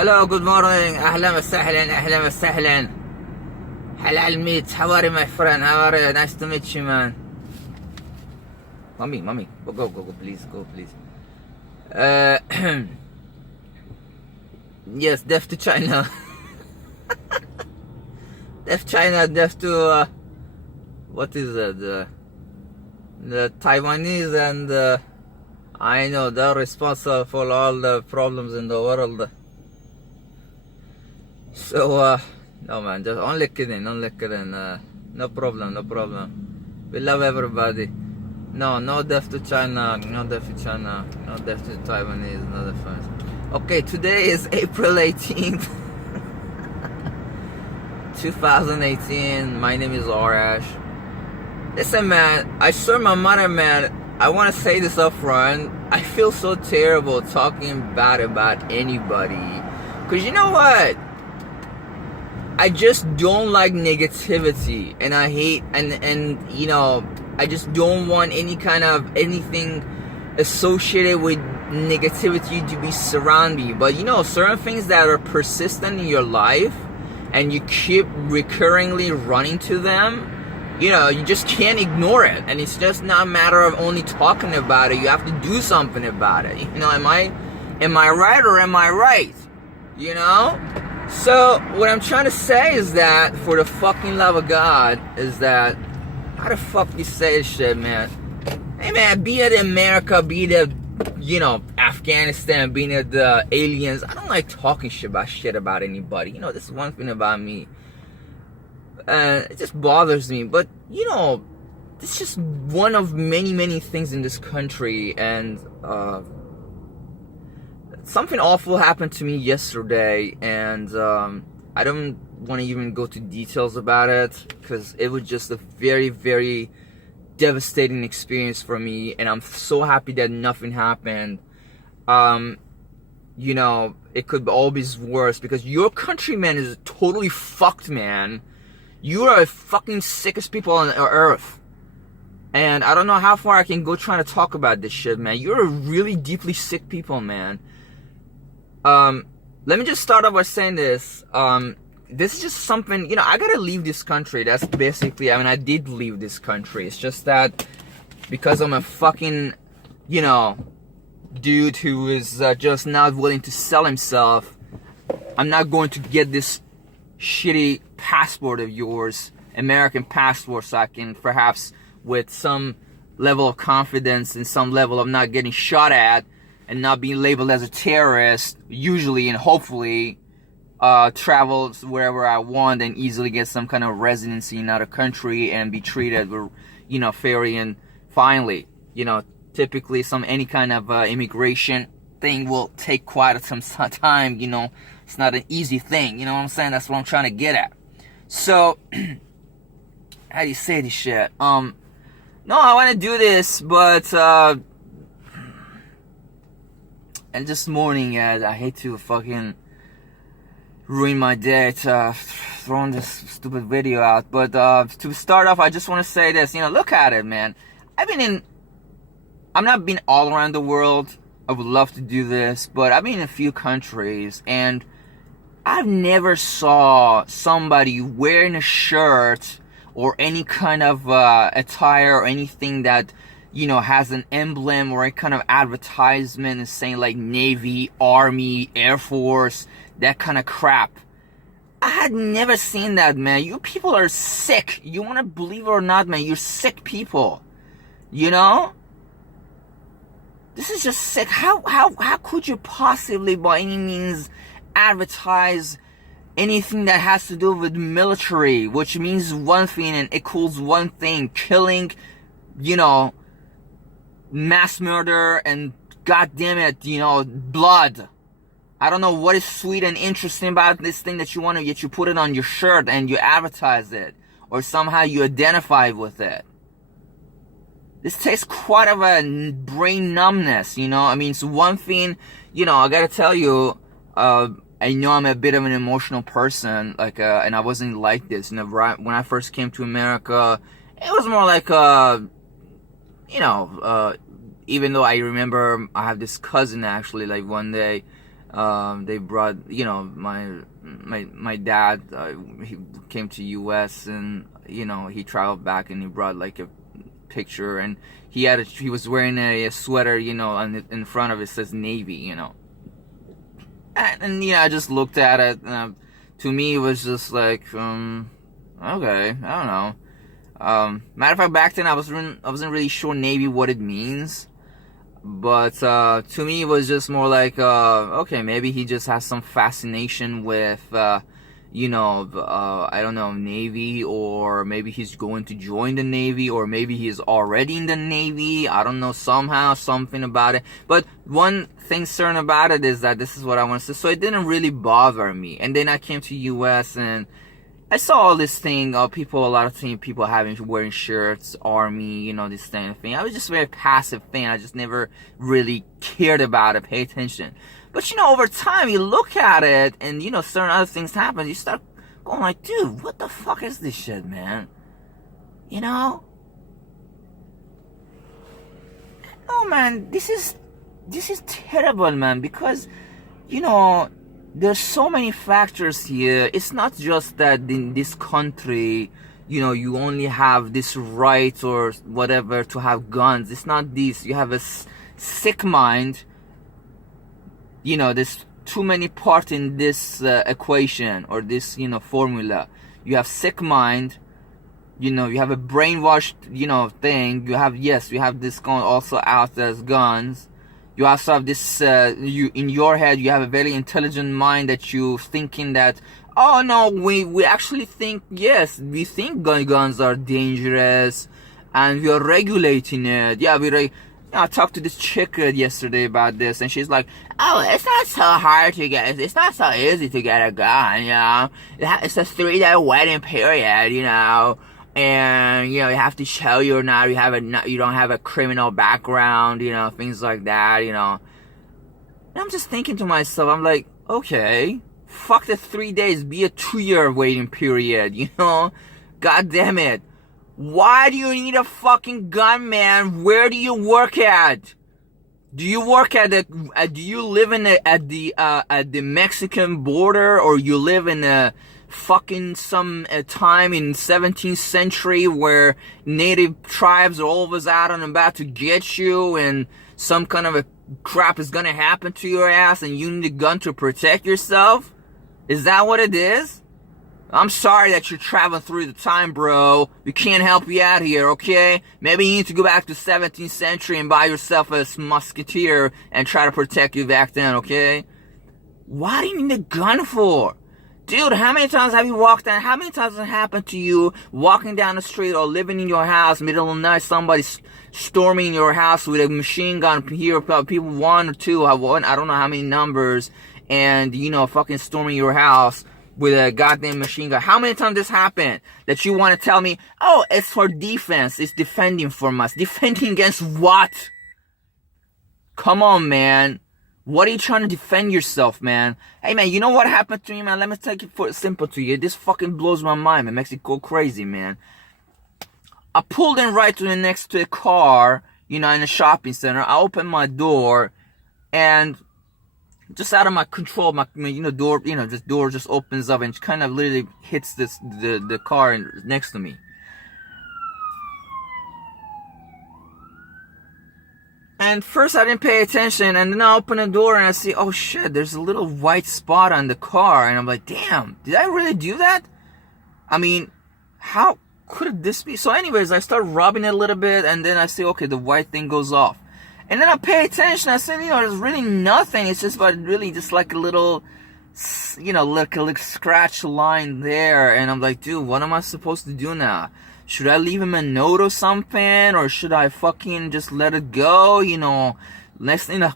Hello, good morning. أهلا وسهلا, أهلا وسهلا. Halal meat. How are you, my friend? How are you? Nice to meet you, man. Mommy. Go, please. Go, please. Yes, death to China. Death China, death to, what is it? The Taiwanese and, I know they're responsible for all the problems in the world. So, no man, just only kidding. No problem. We love everybody. No death to China, no death to China, no death to Taiwanese, no defense. Okay, today is April 18th, 2018. My name is Arash. Listen, man, I saw my mother, man. I want to say this up front. I feel so terrible talking bad about anybody. Because you know what? I just don't like negativity, and I hate and you know, I just don't want anything associated with negativity to be surrounding me. But you know, certain things that are persistent in your life and you keep recurringly running to them, you know, you just can't ignore it. And it's just not a matter of only talking about it. You have to do something about it. You know, am I right or am I right? You know? So, what I'm trying to say is that, for the fucking love of God, is that, how the fuck you say this shit, man? Hey, man, be it America, be it, you know, Afghanistan, be it the aliens, I don't like talking shit about anybody. You know, this is one thing about me. It just bothers me. But, you know, it's just one of many things in this country, and, something awful happened to me yesterday, and I don't want to even go to details about it, because it was just a very devastating experience for me, and I'm so happy that nothing happened. You know, it could always be worse, because your countryman is totally fucked, man. You are the fucking sickest people on earth. And I don't know how far I can go trying to talk about this shit, man. You're a really deeply sick people, man. Let me just start off by saying this. This is just something, you know, I gotta leave this country. That's basically, I mean, I did leave this country. It's just that because I'm a fucking, you know, dude who is just not willing to sell himself, I'm not going to get this shitty passport of yours, American passport, so I can perhaps, with some level of confidence and some level of not getting shot at, and not being labeled as a terrorist, usually and hopefully, travel wherever I want and easily get some kind of residency in another country and be treated, you know, fairly and finally. You know, typically any kind of immigration thing will take quite some time. You know, it's not an easy thing. You know what I'm saying? That's what I'm trying to get at. So, how do you say this shit? No, I want to do this, but and this morning, guys, I hate to fucking ruin my day throwing this stupid video out. But to start off, I just want to say this. You know, look at it, man. I'm not been all around the world. I would love to do this, but I've been in a few countries, and I've never saw somebody wearing a shirt or any kind of attire or anything that, you know, has an emblem or a kind of advertisement and saying like Navy, Army, Air Force, that kind of crap. I had never seen that, man. You people are sick. You want to believe it or not, man, you're sick people. You know? This is just sick. How could you possibly by any means advertise anything that has to do with military, which means one thing and equals one thing, killing, you know, mass murder and goddamn it, you know, blood. I don't know what is sweet and interesting about this thing that you want to, yet you put it on your shirt and you advertise it, or somehow you identify with it. This takes quite of a brain numbness, you know. I mean, it's one thing, you know, I gotta tell you, I know I'm a bit of an emotional person, like, and I wasn't like this, you know, right when I first came to America. It was more like, you know, even though I remember I have this cousin actually, like one day, They brought, my dad, he came to U.S. and, he traveled back and he brought like a picture, and he was wearing a sweater, in front of it says Navy, and I just looked at it. To me, it was just like, okay, I don't know. Matter of fact, back then I wasn't really sure Navy what it means. But to me, it was just more like, okay, maybe he just has some fascination with, I don't know, Navy, or maybe he's going to join the Navy, or maybe he's already in the Navy. I don't know, somehow, something about it. But one thing certain about it is that this is what I want to say. So it didn't really bother me. And then I came to U.S. and I saw all this thing, a lot of people wearing shirts, army, this kind of thing. I was just a very passive fan. I just never really cared about it, pay attention. But, over time, you look at it, and, certain other things happen. You start going like, dude, what the fuck is this shit, man? No, man, this is terrible, man, because, there's so many factors here. It's not just that in this country, you only have this right or whatever to have guns. It's not this. You have a sick mind. There's too many parts in this equation or this, formula. You have sick mind. You have a brainwashed, thing. You have this gun also out as guns. You also have this, in your head, you have a very intelligent mind that you thinking that, oh no, we actually think, yes, we think guns are dangerous, and we are regulating it. Yeah, I talked to this chick yesterday about this, and she's like, oh, it's not so hard to get, it's not so easy to get a gun, It's a 3-day waiting period, and you have to show you don't have a criminal background, things like that, And I'm just thinking to myself, I'm like, okay, fuck the 3 days, be a 2-year waiting period, God damn it. Why do you need a fucking gun, man? Where do you work at? Do you work at do you live at the Mexican border, or you live in a fucking some time in 17th century where native tribes are always out and about to get you, and some kind of a crap is gonna happen to your ass and you need a gun to protect yourself? Is that what it is? I'm sorry that you're traveling through the time, bro. We can't help you out here, okay? Maybe you need to go back to 17th century and buy yourself a musketeer and try to protect you back then, okay? Why do you need a gun for? Dude, how many times have you walked down? How many times has it happened to you walking down the street or living in your house, middle of the night, somebody storming your house with a machine gun? Here, people 1 or 2, I don't know how many numbers, and, fucking storming your house with a goddamn machine gun. How many times this happened that you want to tell me, oh, it's for defense, it's defending from us. Defending against what? Come on, man. What are you trying to defend yourself, man? Hey, man, you know what happened to me, man? Let me take it for simple to you. This fucking blows my mind, man. It makes it go crazy, man. I pulled in right to the next to a car, in a shopping center. I opened my door, and just out of my control, my door, this door just opens up and kind of literally hits the car next to me. And first I didn't pay attention, and then I open the door and I see, oh shit, there's a little white spot on the car, and I'm like, damn, did I really do that? I mean, how could this be? So anyways, I start rubbing it a little bit, and then I see, okay, the white thing goes off. And then I pay attention, I said, there's really nothing, it's just really just like a little, like a scratch line there, and I'm like, dude, what am I supposed to do now? Should I leave him a note or something, or should I fucking just let it go? Next thing I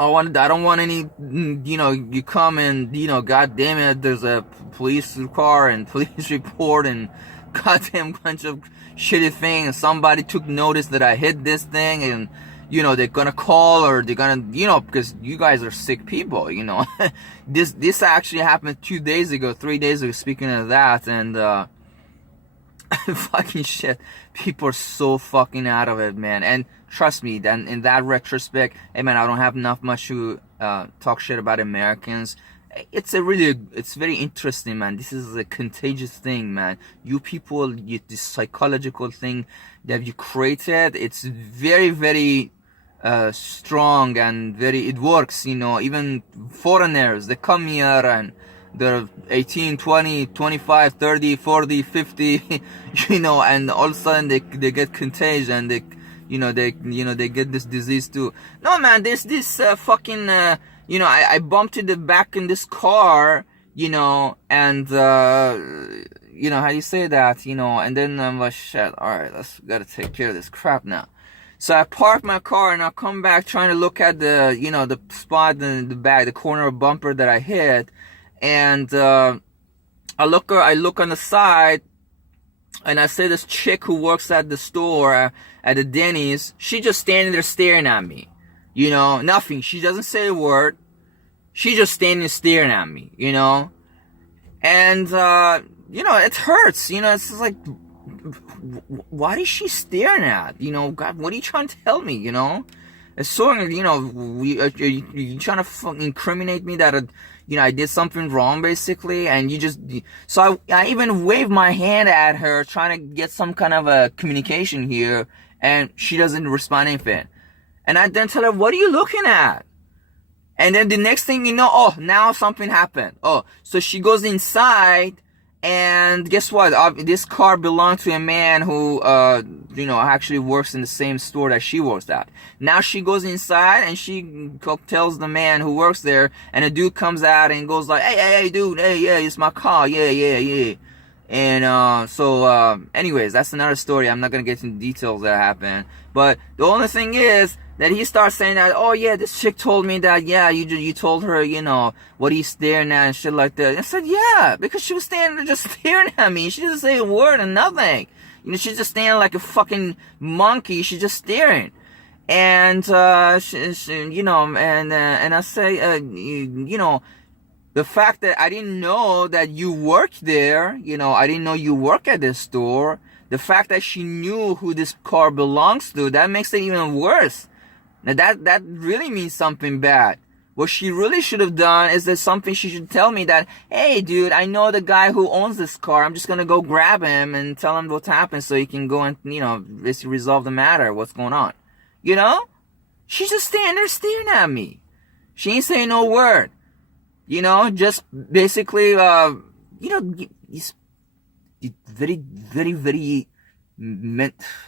don't want any, you come and, god damn it, there's a police car and police report and goddamn bunch of shitty things. Somebody took notice that I hit this thing, and, they're gonna call, or they're gonna, because you guys are sick people, This actually happened 2 days ago, 3 days ago, speaking of that, and, fucking shit. People are so fucking out of it, man. And trust me, then in that retrospect, hey man, I don't have enough much to talk shit about Americans. It's very interesting, man. This is a contagious thing, man. You people, this psychological thing that you created, it's very, very strong, and it works, even foreigners, they come here and they're 18, 20, 25, 30, 40, 50, and all of a sudden they get contagious, and they get this disease too. No, man, there's this fucking, I bumped in the back in this car, and, how do you say that, and then I'm like, shit, alright, gotta take care of this crap now. So I park my car and I come back trying to look at the, the spot in the back, the corner of bumper that I hit. And, I look on the side, and I see this chick who works at the store, at the Denny's. She just standing there staring at me. Nothing. She doesn't say a word. She just standing staring at me, And, it hurts. It's just like, what is she staring at? God, what are you trying to tell me, It's sort of, you trying to incriminate me that, I did something wrong, basically, and so I even waved my hand at her, trying to get some kind of a communication here, and she doesn't respond anything. And I then tell her, what are you looking at? And then the next thing you know, oh, now something happened. Oh, so she goes inside, and guess what? This car belonged to a man who, actually works in the same store that she works at. Now she goes inside and she tells the man who works there, and a dude comes out and goes like, hey, dude, hey, yeah, it's my car, yeah. And, anyways, that's another story. I'm not gonna get into details that happened. But the only thing is that he starts saying that, oh yeah, this chick told me that, yeah, you told her, what he's staring at and shit like that. And I said, yeah, because she was standing there just staring at me. She didn't say a word and nothing. She's just standing like a fucking monkey. She's just staring. And, and I say, the fact that I didn't know that you worked there, I didn't know you work at this store. The fact that she knew who this car belongs to, that makes it even worse. Now that really means something bad. What she really should have done is there's something she should tell me that, hey dude, I know the guy who owns this car. I'm just gonna go grab him and tell him what's happened so he can go and, basically resolve the matter, what's going on. She's just standing there staring at me. She ain't saying no word. Just basically, it's very, very, very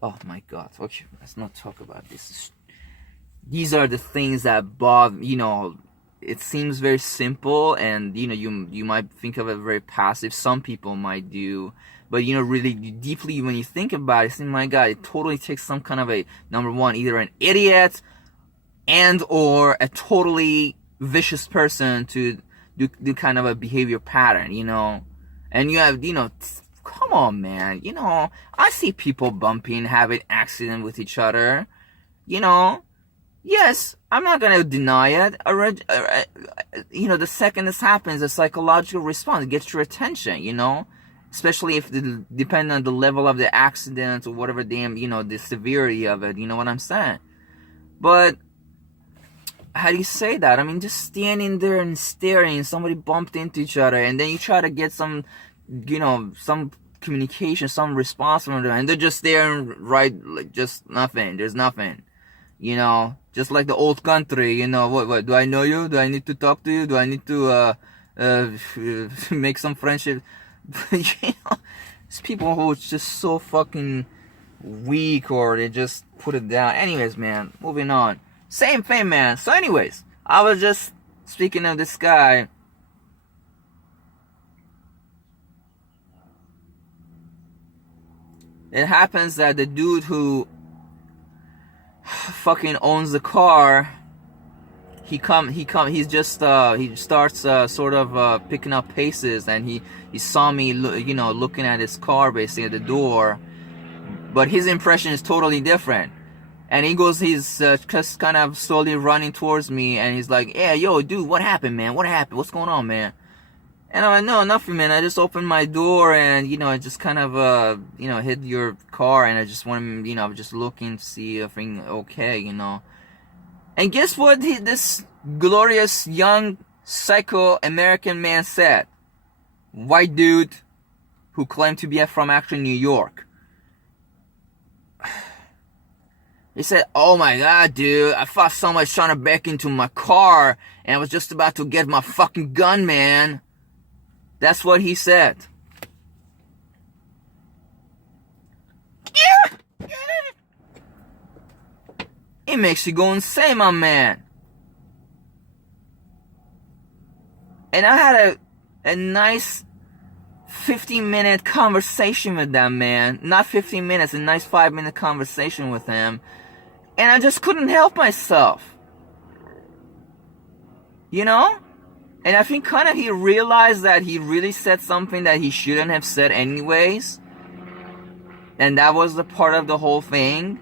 oh my God. Okay, let's not talk about this. These are the things that bother, it seems very simple, and, you might think of it very passive. Some people might do, but, really deeply when you think about it, my God, it totally takes some kind of number one, either an idiot and or a totally vicious person to do kind of a behavior pattern, and you have, come on, man, I see people bumping, having accident with each other, Yes, I'm not gonna deny it. The second this happens, a psychological response gets your attention, especially if depending on the level of the accident or whatever the severity of it, you know what I'm saying? But how do you say that? I mean, just standing there and staring, somebody bumped into each other, and then you try to get some communication, some response from them, and they're just staring right, like just nothing. There's nothing. Just like the old country, what, do I know you? Do I need to talk to you? Do I need to, make some friendship? It's people who are just so fucking weak, or they just put it down. Anyways, man, moving on. Same thing, man. So anyways, I was just speaking of this guy. It happens that the dude who fucking owns the car, he starts sort of picking up paces, and he saw me looking at his car basically at the door, but his impression is totally different. And he's just kind of slowly running towards me, and he's like, hey yo dude, what happened, man? What's going on, man? And I'm like, no, nothing, man. I just opened my door and, I just kind of, hit your car and I just wanted, I was just looking to see if everything okay. And guess what this glorious young psycho American man said? White dude who claimed to be from actually New York. He said, oh my god, dude, I thought someone was trying to break into my car and I was just about to get my fucking gun, man. That's what he said. It makes you go insane, my man. And I had a nice 15-minute conversation with that man. Not 15 minutes, a nice 5-minute conversation with him. And I just couldn't help myself. And I think kind of he realized that he really said something that he shouldn't have said anyways. And that was the part of the whole thing.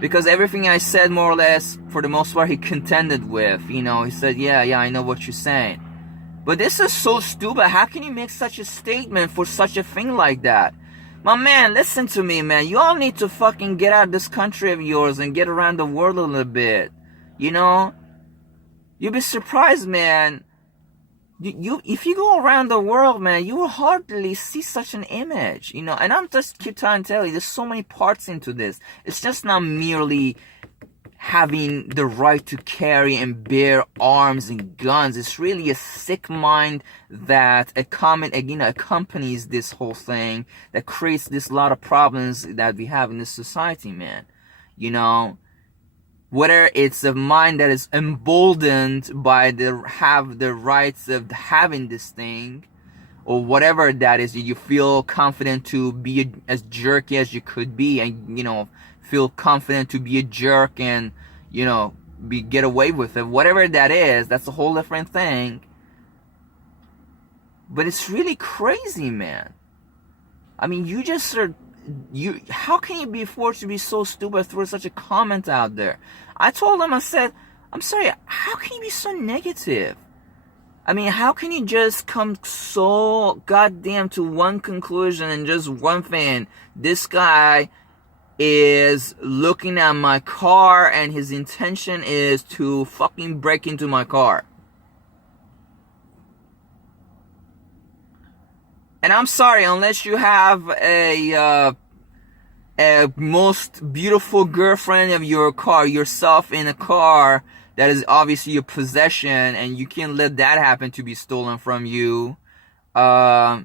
Because everything I said, more or less, for the most part, he contended with. He said, yeah, I know what you're saying. But this is so stupid. How can you make such a statement for such a thing like that? My man, listen to me, man. You all need to fucking get out of this country of yours and get around the world a little bit. You'll be surprised, man. If you go around the world, man, you will hardly see such an image, and I'm just keep trying to tell you, there's so many parts into this. It's just not merely having the right to carry and bear arms and guns. It's really a sick mind that accompanies this whole thing, that creates this lot of problems that we have in this society, man. Whether it's a mind that is emboldened by the rights of having this thing, or whatever that is, you feel confident to be as jerky as you could be, and feel confident to be a jerk and get away with it. Whatever that is, that's a whole different thing. But it's really crazy, man. I mean, how can you be forced to be so stupid, throw such a comment out there? I told him, I said, I'm sorry, how can you be so negative? I mean, how can you just come so goddamn to one conclusion and just one thing? This guy is looking at my car and his intention is to fucking break into my car. And I'm sorry, unless you have a most beautiful girlfriend of your car, yourself in a car that is obviously your possession, and you can't let that happen to be stolen from you. I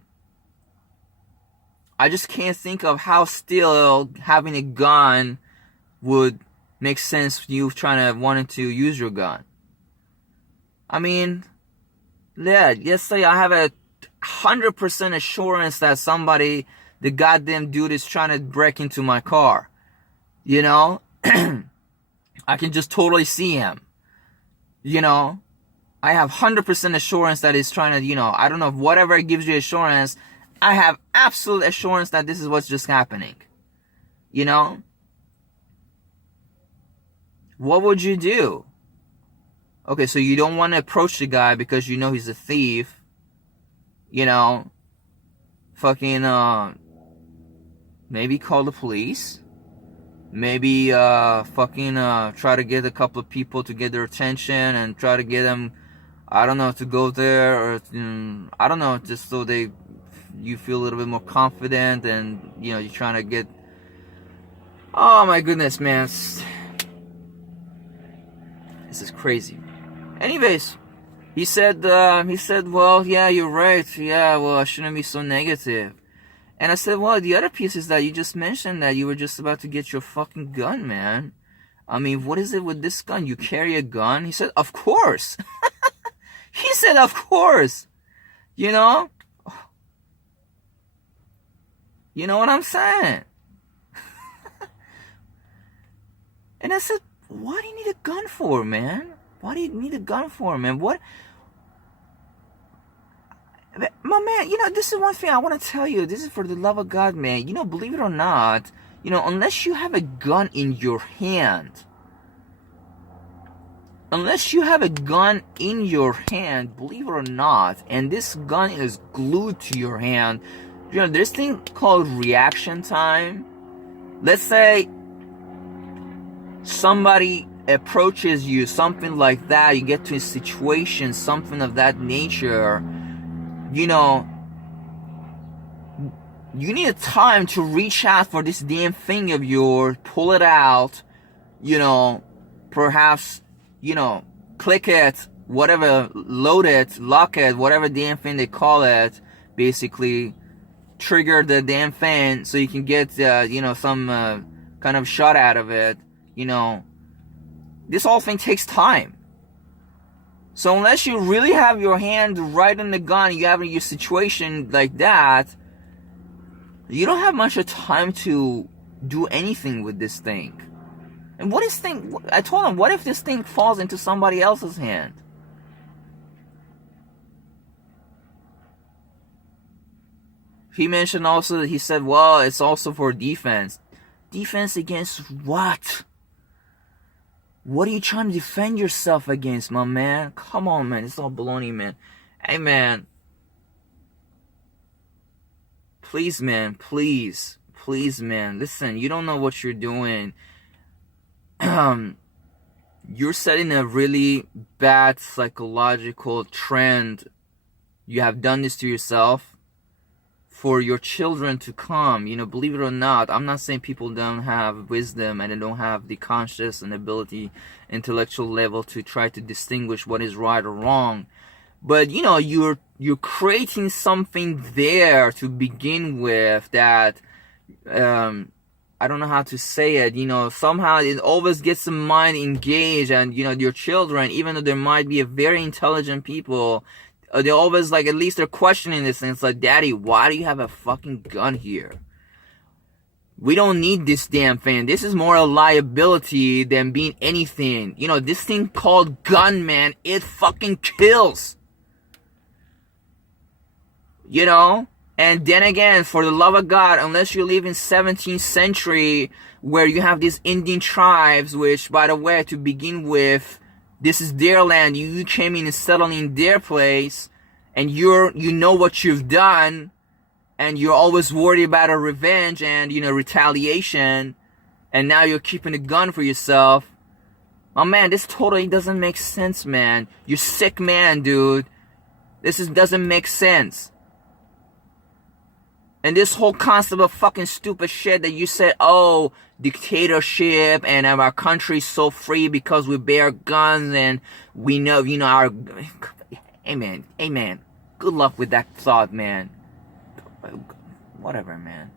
just can't think of how still having a gun would make sense for you wanting to use your gun. I mean, yeah, let's say I have a 100% assurance that the goddamn dude is trying to break into my car. I can just totally see him. I have 100% assurance that he's trying to, I don't know, whatever gives you assurance, I have absolute assurance that this is what's just happening. What would you do? Okay, so you don't want to approach the guy because you know he's a thief. Fucking, maybe call the police. Maybe, try to get a couple of people to get their attention and try to get them, I don't know, to go there, or, I don't know, just so you feel a little bit more confident and, you're trying to get, oh my goodness, man. This is crazy. Anyways, he said, well, yeah, you're right. Yeah, well, I shouldn't be so negative. And I said, well, the other piece is that you just mentioned that you were just about to get your fucking gun, man. I mean, what is it with this gun? You carry a gun? He said, of course. He said, of course. You know what I'm saying? And I said, what do you need a gun for, man? What do you need a gun for, man? What? My man, this is one thing I want to tell you. This is for the love of God, man. Believe it or not, unless you have a gun in your hand, unless you have a gun in your hand, believe it or not, and this gun is glued to your hand, there's this thing called reaction time. Let's say somebody approaches you, something like that, you get to a situation, something of that nature, you need a time to reach out for this damn thing of yours, pull it out, perhaps, click it, whatever, load it, lock it, whatever damn thing they call it, basically, trigger the damn thing so you can get, some kind of shot out of it, this whole thing takes time. So unless you really have your hand right on the gun, you have your situation like that, you don't have much of time to do anything with this thing. And I told him, what if this thing falls into somebody else's hand? He mentioned also, he said, well, it's also for defense. Defense against what? What are you trying to defend yourself against, my man? Come on, man. It's all baloney, man. Hey, man. Please, man. Please, man. Listen, you don't know what you're doing. You're setting a really bad psychological trend. You have done this to yourself. For your children to come, believe it or not, I'm not saying people don't have wisdom and they don't have the conscious and ability, intellectual level to try to distinguish what is right or wrong. But, you're creating something there to begin with that, I don't know how to say it, somehow it always gets the mind engaged, and, your children, even though there might be a very intelligent people, they always, at least they're questioning this, and it's like, Daddy, why do you have a fucking gun here? We don't need this damn thing. This is more a liability than being anything. This thing called gun, man, it fucking kills. And then again, for the love of God, unless you live in 17th century, where you have these Indian tribes, which, by the way, to begin with, this is their land. You came in and settled in their place, and you know what you've done, and you're always worried about a revenge and, retaliation, and now you're keeping a gun for yourself. Oh, man, this totally doesn't make sense, man. You're sick, man, dude. Doesn't make sense. And this whole concept of fucking stupid shit that you said, oh, dictatorship, and our country's so free because we bear guns, and we know, our... Amen. Good luck with that thought, man. Whatever, man.